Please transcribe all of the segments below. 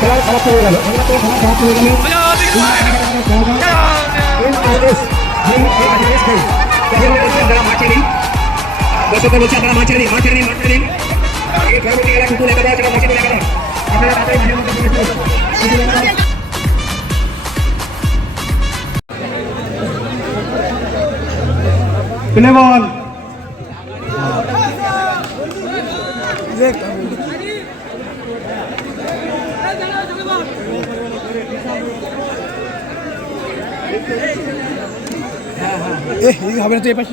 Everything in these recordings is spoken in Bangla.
খেলার সমাপ্ত হয়ে গেল। যারা মাঠে নেই দর্শকদের বলছে আপনারা মাঠে নেই, মাঠে নেই, মাঠে নেই। এই পরবর্তী খেলা কিন্তু দেখা যাচ্ছে মাঠে নেই, আপনারা তাড়াতাড়ি মাঠের মধ্যে প্লে বল। হবে না তো এপাশে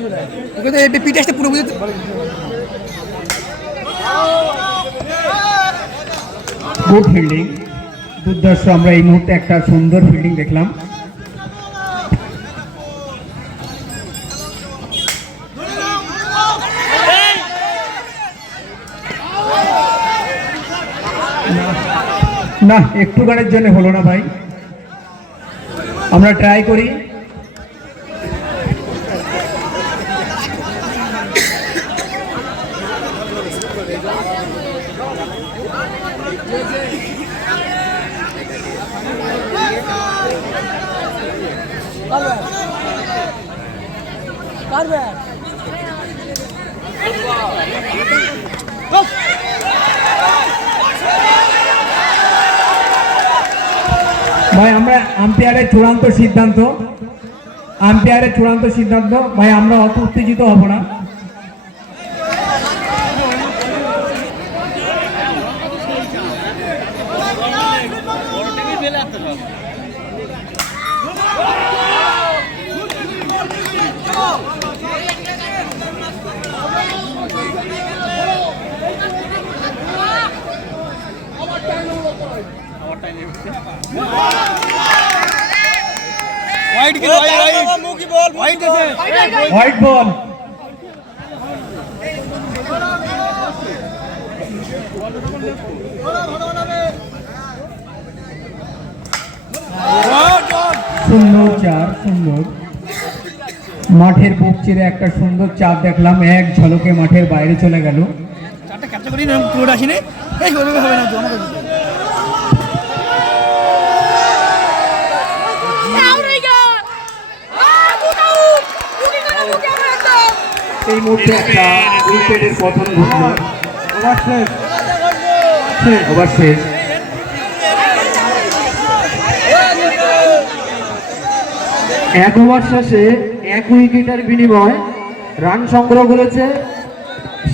পিঠে আসতে পুরো বুঝতে গুড ফিল্ডিং, দুর্দর্শ। আমরা এই মুহূর্তে একটা সুন্দর ফিল্ডিং দেখলাম। না, একটুখানের জন্য হলো না ভাই, আমরা ট্রাই করি। ভাই আমরা আম্পায়ারের চূড়ান্ত সিদ্ধান্ত ভাই, আমরা অত উত্তেজিত হব না। White ball. সুন্দর চার, সুন্দর। মাঠের বুক চিরে একটা সুন্দর চার দেখলাম, এক ঝলকে মাঠের বাইরে চলে গেল। চারটা ক্যাপচার করি না, পুরোটা আসেনি। এই হবে না তো আমাকে এই মুহূর্তে একটা উইকেটের পতন ঘটল। ওভার শেষ। এক ওভার শেষে 1 উইকেটের বিনিময়ে রান সংগ্রহ করেছে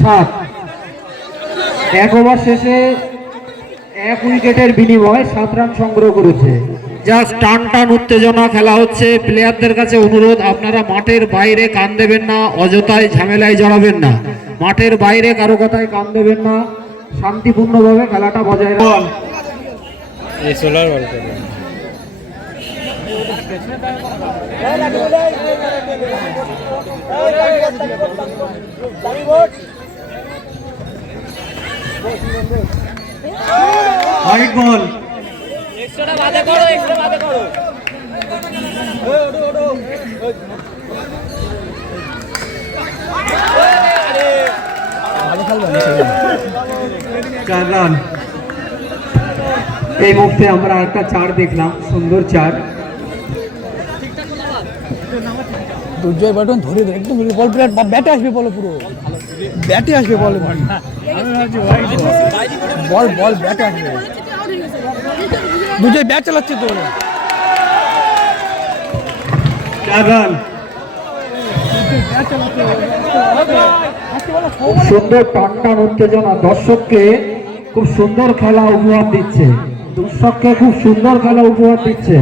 7। 1 ওভার শেষে 1 উইকেটের বিনিময়ে 7 রান সংগ্রহ করেছে। জাস্ট টান উত্তেজনা খেলা হচ্ছে। প্লেয়ারদের কাছে অনুরোধ, আপনারা মাঠের বাইরে কান দেবেন না, অযথায় ঝামেলায় জড়াবেন না। মাঠের বাইরে কারো কথায় কান দেবেন না, শান্তিপূর্ণভাবে খেলাটা বজায় রাখুন। এই সোলার বল করবেন। White ball. এক্সট্রা বাদে করো। রান। এই মুহূর্তে আমরা একটা চার দেখলাম, সুন্দর চার। দুর্জয় বাটন ধরে একদম বল, ব্যাটে আসবে বলো, পুরো ব্যাটে আসবে বল, বল ব্যাটে আসবে। দুর্জয় ব্যাট চালাচ্ছে তো। সুন্দর টান উত্তেজনা, দর্শককে খুব সুন্দর খেলা উপহার দিচ্ছে।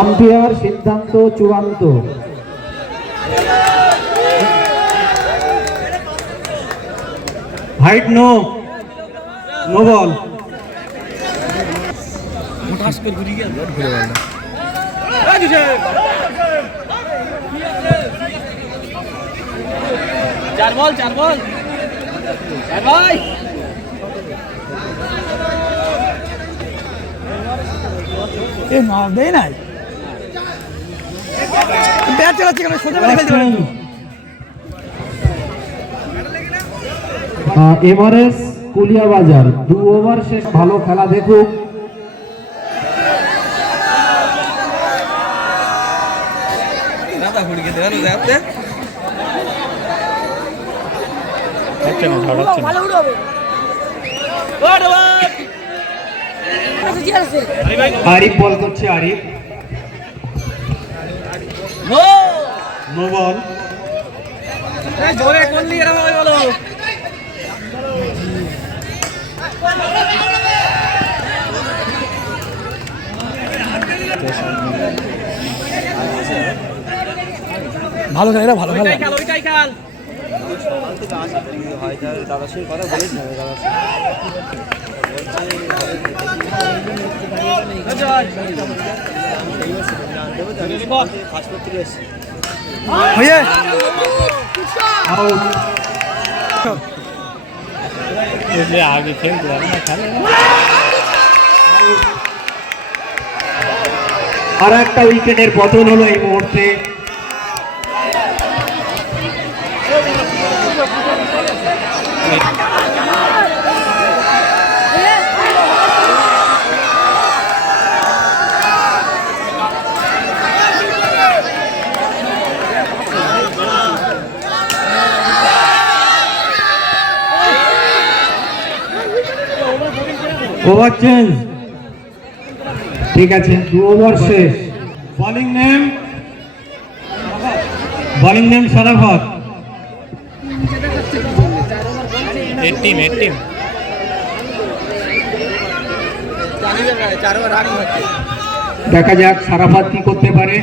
আম্পায়ার সিদ্ধান্ত চূড়ান্ত। Height no ball. চার বল ভাই এ না দেয় নাই ব্যাট চালাচ্ছে কেন সোজা বলে খেলতে পারেন এমআরএস কুলিয়া বাজার 2 ওভার শেষ, ভালো খেলা দেখুক। আরিফ বল করছে, আরিফ নো বল। জোরে করলি এরা ভাই বলো ভালো খেলে এরা ভালো খেলে ওইটাই খেল হয়ে আউট। আগে খেলতে পারে না খেলে আর একটা উইকেটের পতন হলো এই মুহূর্তে। ওভার চেঞ্জ, ঠিক আছে, 2 ওভার শেষ। Bowling name Sarafat. টিম দেখা যাক সারাফত কি করতে পারে।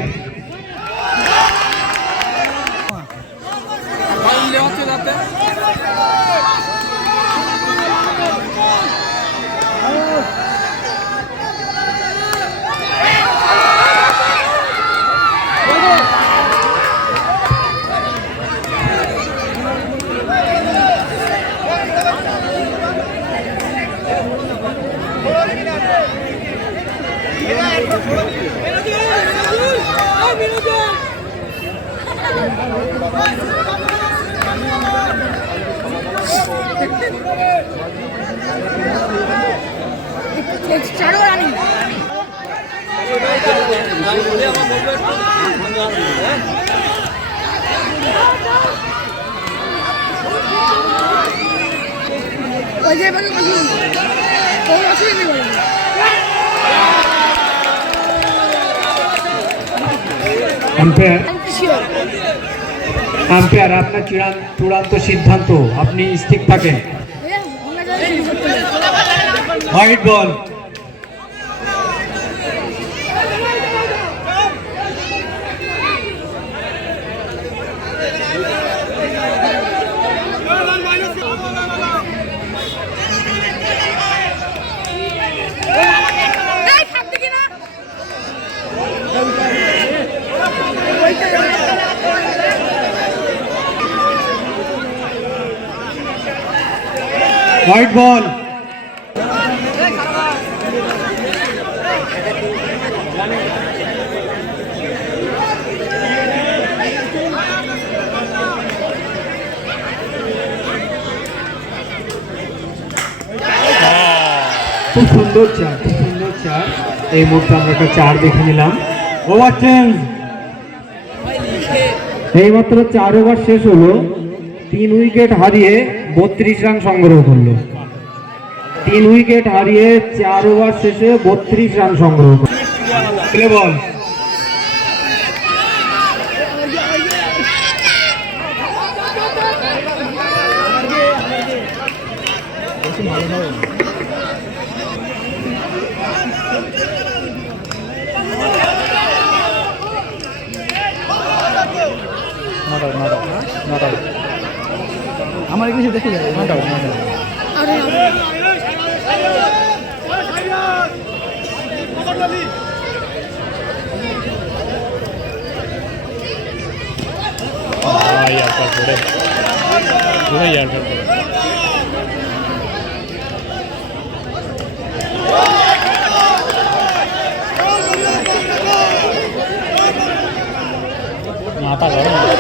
আম্পায়ার আপনার চূড়ান্ত সিদ্ধান্ত, আপনি স্থির থাকেন। White ball. White ball. খুব সুন্দর চার, খুব সুন্দর চার। এই মুহূর্তে আমরা একটা চার দেখে নিলাম। Over change. এইমাত্র 4 ওভার শেষ হলো, 3 উইকেট হারিয়ে 32 রান সংগ্রহ করলো। 3 উইকেট হারিয়ে 4 ওভার শেষে 32 রান সংগ্রহ করলো। প্লে বল। আমার কিছু দেখে যাবে মাথা গরম সুন্দর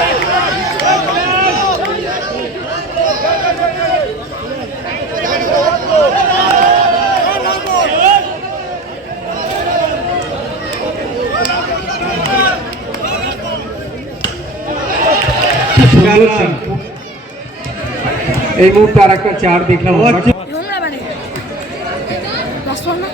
shot। এই মুহূর্তে আর একটা 4 দেখলাম আমরা। নোংরা বাড়ি লাস্ট ওয়ান না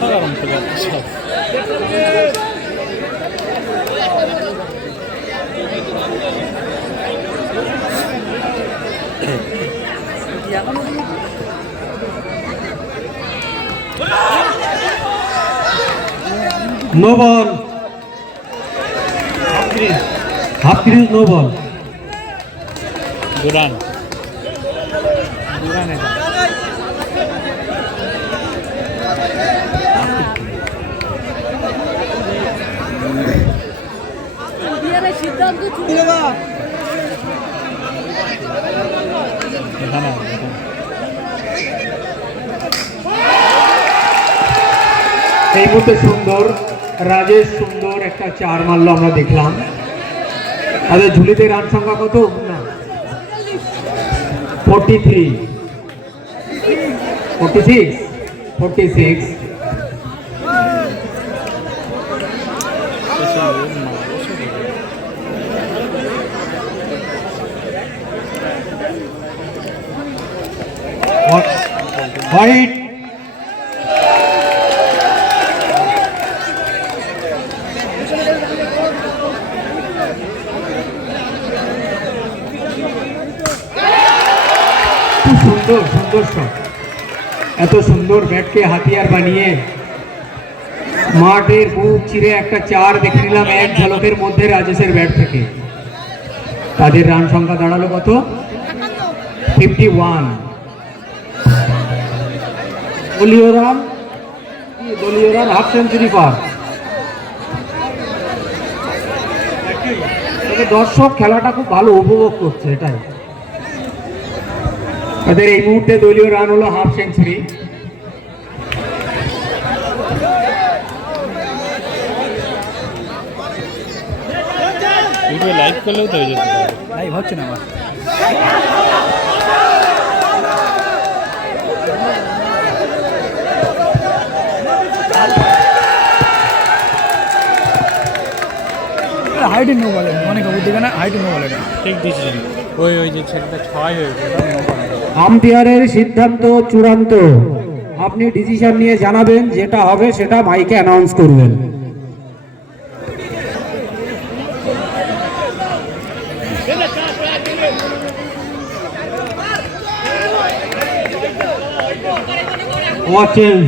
গরম থেকে সব no ball, half crease no ball. দুরান দুরান এটা বিয়ারের সিদ্ধান্ত এখানে এই মুহূর্তে সুন্দর রাজেশ সুন্দর একটা 4 মারলো আমরা দেখলাম। তাদের ঝুলিতে রান সংখ্যা কত না 43 46 46। হোয়াইট সুন্দর সুন্দর শট। এত সুন্দর ব্যাটকে হাতিয়ার বানিয়ে মাঠের বুক চিরে একটা 4 দেখে নিলাম এক ঝলকের মধ্যে রাজেশের ব্যাট থেকে। তাদের রান সংখ্যা দাঁড়ালো কত 51। দলীয় রান হাফ সেঞ্চুরি পার। দর্শক খেলাটা খুব ভালো উপভোগ করছে, এটাই তাদের এই মুহূর্তে দলীয় রান হলো হাফ সেঞ্চুরি। ভিডিও লাইভ করলেও তো হয়ে যেত, লাইভ হচ্ছে না আমার। হাইটে নো বলে অনেক বুদ্ধিকে না, হাইটে নো বলে ঠিক ডিসিশন। ওই যে ছেলেটা 6 হয়েছে আম্পায়ারের সিদ্ধান্ত চূড়ান্ত। আপনি ডিসিশন নিয়ে জানাবেন, যেটা হবে সেটা মাইকে অ্যানাউন্স করবেন। ওয়াচেন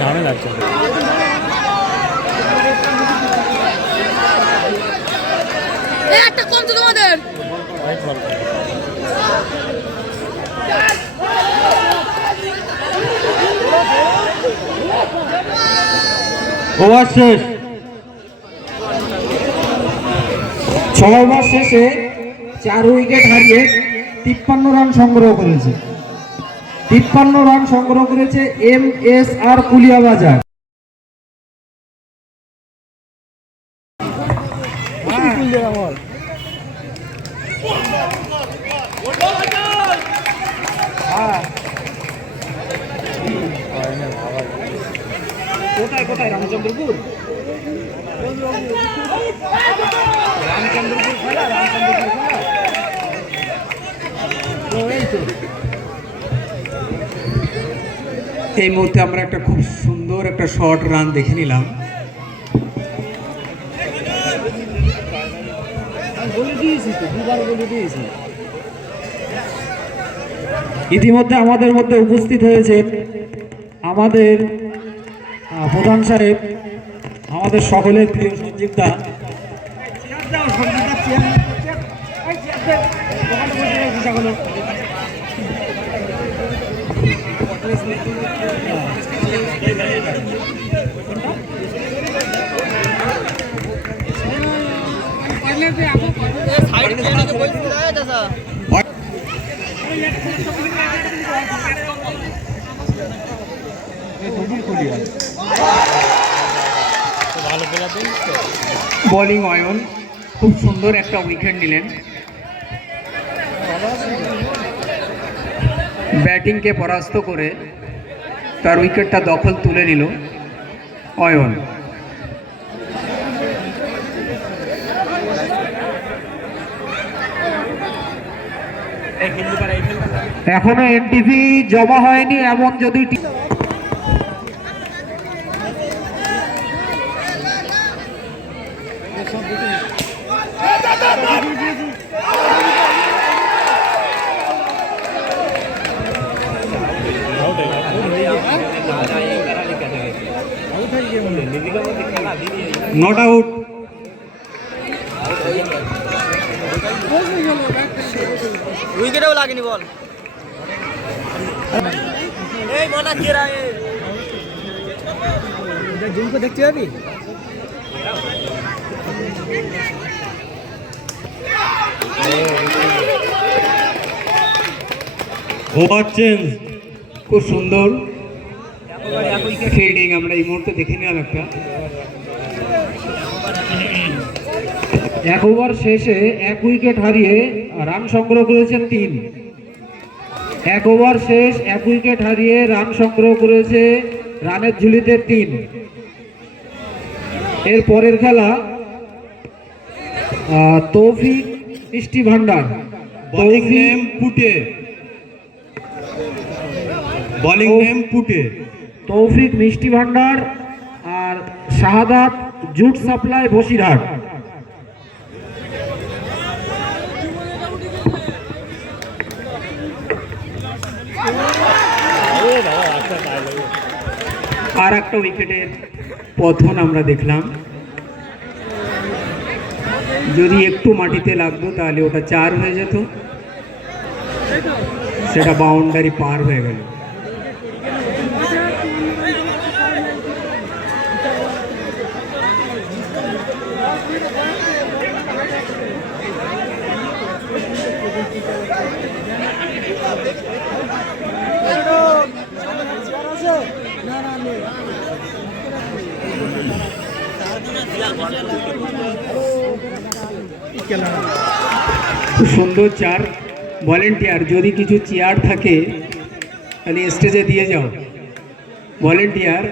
ঝামেলা লাগছে। একটা কম তো তোমাদের ওভার শেষ। 6 ওভার শেষে 4 উইকেট হারিয়ে 53 রান সংগ্রহ করেছে। 53 রান সংগ্রহ করেছে MSR কুলিয়াবাজার। কোথায় কোথায় রামচন্দ্রপুর রামচন্দ্রপুর খেলা রামচন্দ্রপুর খেলা তো এই তো এই মুহূর্তে আমরা একটা খুব সুন্দর একটা শর্ট রান দেখে নিলাম। বলে দিয়েছি তো, দুবার বলে দিয়েছি। ইতিমধ্যে আমাদের মধ্যে উপস্থিত হয়েছে আমাদের প্রধান সাহেব, আমাদের সকলের প্রিয় সঞ্জীব দা। বোলিং অয়ন খুব সুন্দর একটা উইকেট নিলেন। ব্যাটিংকে পরাস্ত করে তার উইকেটটা দখল তুলে নিল অয়ন। এখনো এনটিভি জমা হয়নি এমন যদি নট আউট। উইকেটও লাগেনি বল। এই মনা কে রা এ এটা জিমকে দেখতে যাবি? ওভার চেঞ্জ, খুব সুন্দর ফিল্ডিং আমরা এই মুহূর্তে দেখে নিলাম। একটা এক ওভার শেষে 1 উইকেট হারিয়ে রান সংগ্রহ করেছেন 3। 1 ওভার শেষ 1 উইকেট হারিয়ে রান সংগ্রহ করেছে রানের ঝুলিতে 3। এর পরের খেলা তৌফিক মিষ্টি ভান্ডার। বোলিং নেম পুটে, বোলিং নেম পুটে। তৌফিক মিষ্টি ভান্ডার আর শাহাদাত জুট সাপ্লাই বসিরহাট। আর একটা উইকেটের পতন আমরা দেখলাম। যদি একটু মাটিতে লাগতো তাহলে ওটা 4 হয়ে যেত, সেটা বাউন্ডারি পার হয়ে গেল। খুব সুন্দর 4। ভলেন্টিয়ার, যদি কিছু চেয়ার থাকে তাহলে স্টেজে দিয়ে যাও। ভলেন্টিয়ার,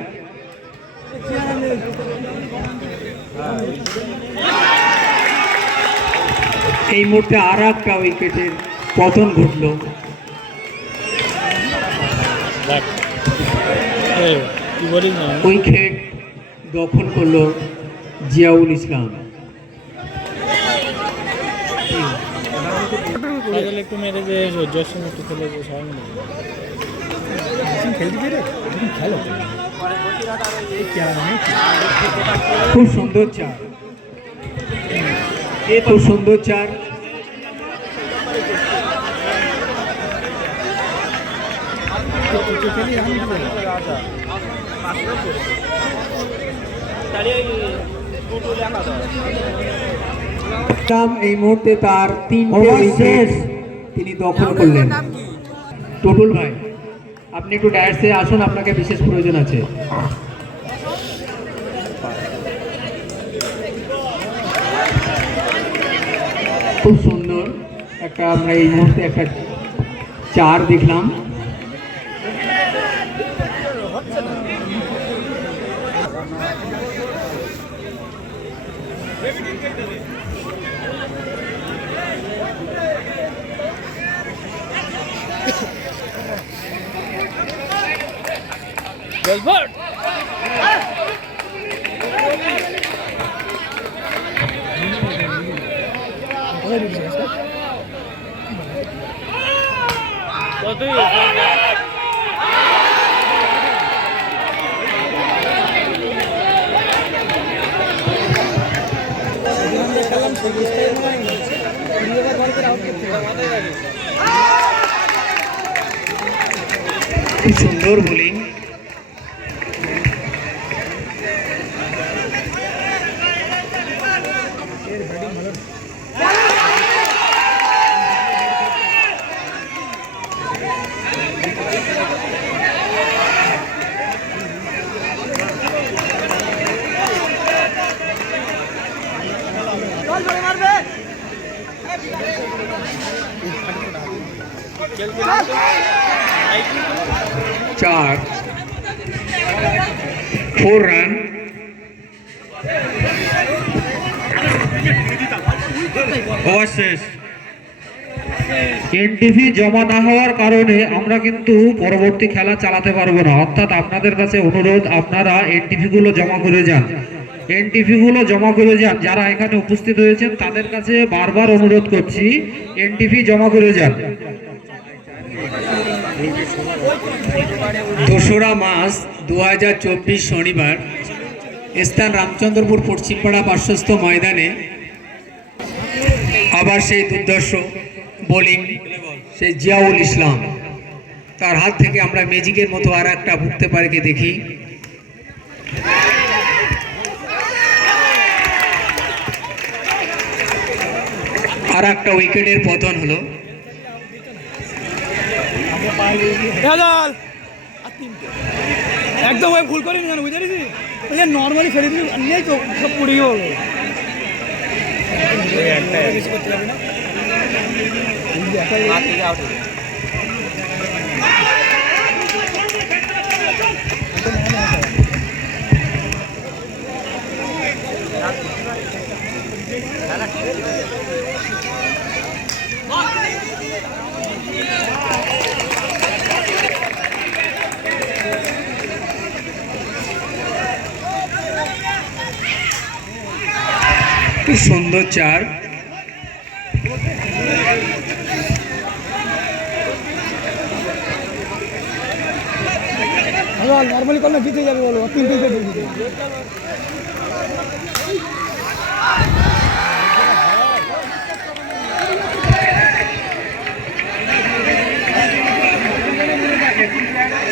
এই মুহূর্তে আর একটা উইকেটের পতন ঘটল। উইকেট দখল করলো জিয়াউল ইসলাম। একটু মেরে যে জসিম একটু খেলে যে সবাই মিলে খেলো। খুব সুন্দর 4, খুব সুন্দর 4। এই মুহূর্তে তার 3টে উইকেট তিনি দখল করলেন। টুটুল ভাই, আপনি একটু ডায়াসে আসুন, আপনাকে বিশেষ প্রয়োজন আছে। খুব সুন্দর একটা আমরা এই মুহূর্তে একটা 4 দেখলাম। খুব সুন্দর বোলিং। चार 4 रन। ওভার শেষ। এনটিভি জমা না হওয়ার কারণে আমরা কিন্তু পরবর্তী খেলা চালাতে পারবো না, অর্থাৎ আপনাদের কাছে অনুরোধ আপনারা এনটিভি গুলো জমা করে যান, এনটিভি গুলো জমা করে যান। যারা এখানে উপস্থিত হয়েছেন তাদের কাছে বারবার অনুরোধ করছি এনটিভি জমা করে যান। 2রা মার্চ 2024 শনিবার স্থান রামচন্দ্রপুর পশ্চিমপাড়া পার্শ্বস্থ ময়দানে আবার সেই দুর্দর্শ বোলিং সেই জিয়াউল ইসলাম, তার হাত থেকে আমরা ম্যাজিকের মতো আর একটা ভুগতে পারে কে দেখি। আর একটা উইকেটের পতন হলো। একদম ওই ভুল করিনি জানো, বুঝতে পেরেছি? নর্মালি ছেড়ে দিলি নেই তো, সব পুড়িয়ে হলো। খুব সুন্দর 4। নর্মালি করলে জিতে যাবে, বলো 3 উইকেট জিতে।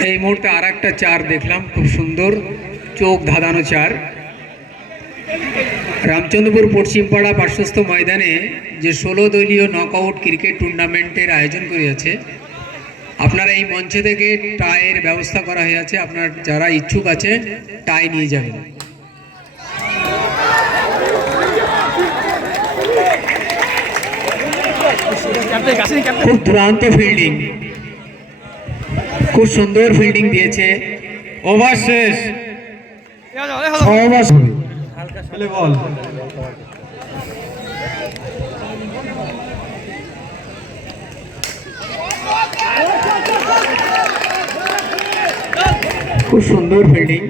এই মুহূর্তে আর একটা 4 দেখলাম, খুব সুন্দর চোখ ধাঁধানো 4। রামচন্দ্রপুর পশ্চিমপাড়া পার্শ্বস্থ ময়দানে যে 16 দলীয় নকআউট ক্রিকেট টুর্নামেন্টের আয়োজন করিয়াছে, আপনারা এই মঞ্চে থেকে টাইয়ের ব্যবস্থা করা হয়েছে। আপনার যারা ইচ্ছুক আছে টাই নিয়ে যাবেন। খুব দুর্দান্ত ফিল্ডিং, খুব সুন্দর ফিল্ডিং দিয়েছে। ওভার শেষ। 6 ওভার খেলে বল। খুব সুন্দর ফিল্ডিং।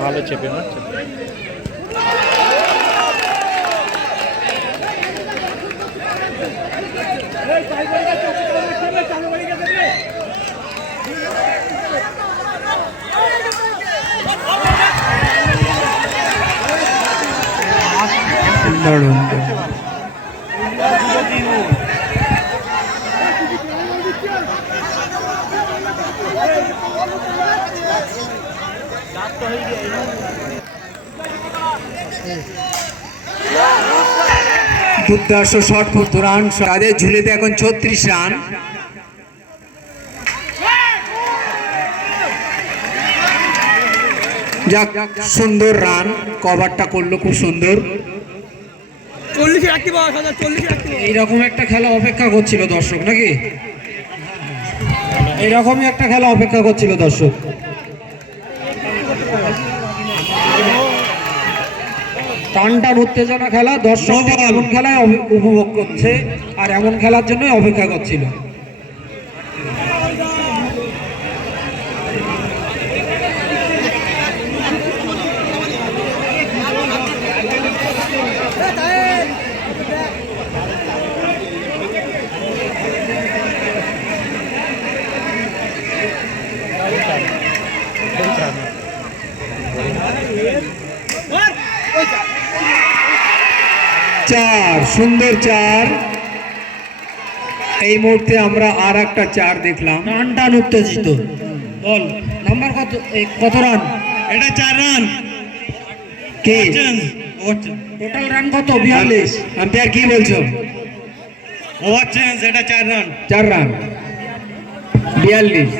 ভালো চেপে না দারুণ। দুর্দর্শ শট, খুব দুরান। তাদের ঝুলিতে এখন 36 রান। যাক, সুন্দর রান, কভারটা করলো খুব সুন্দর। 40 রাখতে পাওয়া, 40 রাখতে পাওয়া। এইরকম একটা খেলা অপেক্ষা করছিল দর্শক, নাকি? এইরকমই একটা খেলা অপেক্ষা করছিল দর্শক। টান টান উত্তেজনা খেলা, দর্শক এমন খেলায় উপভোগ করছে আর এমন খেলার জন্য অপেক্ষা করছিল। চার, সুন্দর চার। এই মুহূর্তে আমরা আর একটা চার দেখলাম, টান টান উত্তেজিত বল। নাম্বার কত, কত রান? এটা 4 রান। কে টোটাল রান কত? 42। আম্পায়ার কি বলছো? ওভার চেঞ্জ, এটা 4 রান। 4 রান, 42।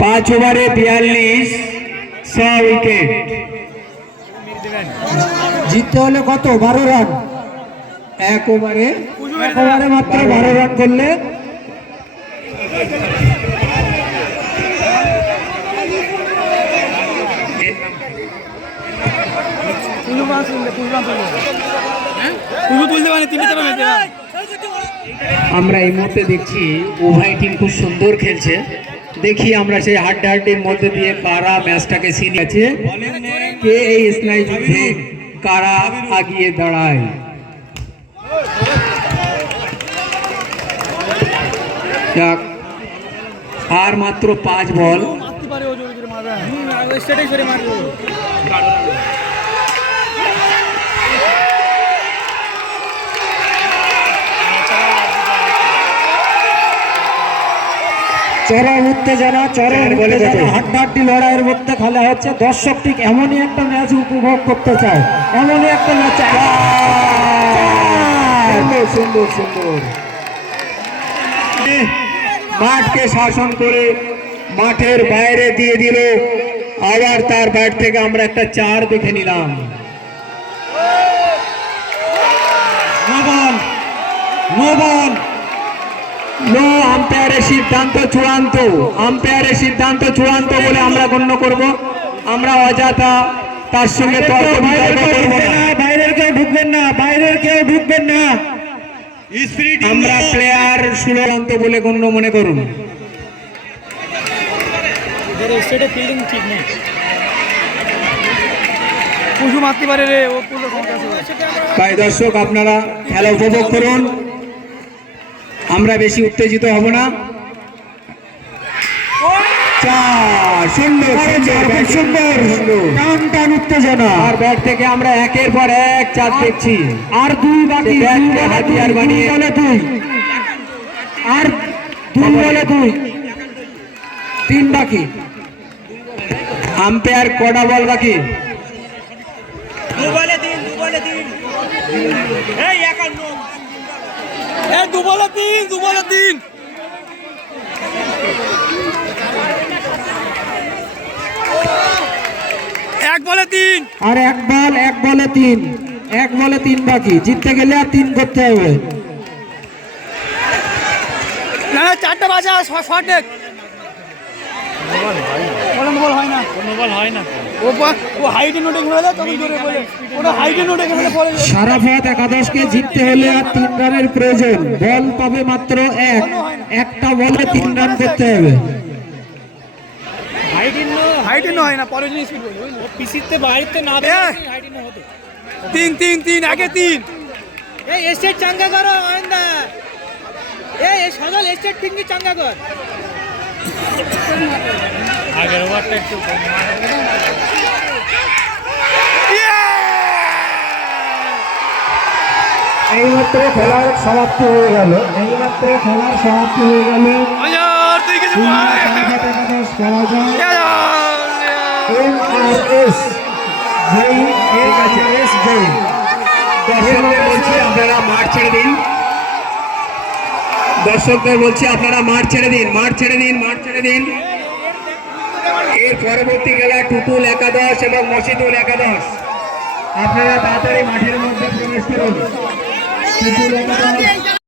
5 ওভারে 42, 6 উইকেট। জিততে হলে কত? 12 রান। এক ওভারে মাত্র 12 রান করলে আমরা এই মুহূর্তে দেখছি উভয় টিম খুব সুন্দর খেলছে। দেখি আমরা সেই হাড্ডাহাড্ডির মধ্যে দিয়ে কারা ম্যাচটাকে ছিনিয়ে আছে, কে এই স্নায়ু যুদ্ধে কারা আগিয়ে দাঁড়ায়। যাক, আর মাত্র 5 বল। চরম উত্তেজনা, হাড্ডাহাড্ডি লড়াইয়ের মধ্যে খেলা হচ্ছে। দর্শক ঠিক এমনই একটা ম্যাচ উপভোগ করতে চায়, এমনই একটা ম্যাচ। সুন্দর সুন্দর মাঠকে শাসন করে মাঠের বাইরে দিয়ে দিল। আবার তার ব্যাট থেকে আমরা একটা 4 দেখে নিলাম। No ball. নো, আম্পায়ারের সিদ্ধান্ত চূড়ান্ত। আম্পায়ারের সিদ্ধান্ত চূড়ান্ত বলে আমরা গণ্য করব। আমরা অযথা তার সঙ্গে তর্ক বিতর্ক করব না। বাইরের কেউ ঢুকবেন না, বাইরের কেউ ঢুকবেন না। আমরা প্লেয়ার চূড়ান্ত বলে গণ্য মনে করুন। তাই দর্শক আপনারা খেলা উপভোগ করুন, আমরা বেশি উত্তেজিত হব না। টান উত্তেজনা, আর ব্যাট থেকে আমরা একের পর এক 4 দেখছি। আর 2 বাকি, হাতিয়ার বানিয়ে 2, আর 2 বলে 2, 3 বাকি। আম্পায়ার কটা বল বাকি? 2 বলে 3, 2 বলে 3। এই 2 বলে 3, 2 বলে 3। এক বলে 3, আর 1 বলে 3, 1 বলে 3 বাকি। জিততে গেলে আর 3 করতে হবে। না 4টা বাজা শর্ট দেখ। বল হয় না। ও হাইটে নোটে খেলে দাও, তখন জোরে বলে। ওটা হাইটে নোটে খেলে পড়ে। সারাফত একাদশকে জিততে হলে আর 3 রানের প্রয়োজন। বল পাবে মাত্র 1, একটা বলে 3 রান করতে হবে। হাইটে হয় না, পরে জিনিস স্পিড বলে। ও পিসিতে বাইরেতে না হাইটে না হতো। 3 আগে 3। এই স্টেট চাঙ্গা করো আইন্দা। এই সজল স্টেট টিমকে চাঙ্গা কর। আগের ওভারটা একটু কম মারবে। এইমাত্র খেলার সমাপ্তি হয়ে গেল। MRS জয়ী। দর্শকদের বলছি আপনারা মাঠ ছেড়ে দিন। মাঠ ছেড়ে দিন। এর পরবর্তী খেলা টুটুল একাদশ এবং মসজিদুল একাদশ। আপনারা তাড়াতাড়ি মাঠের মধ্যে প্রবেশ করুন। টুটুল একাদশ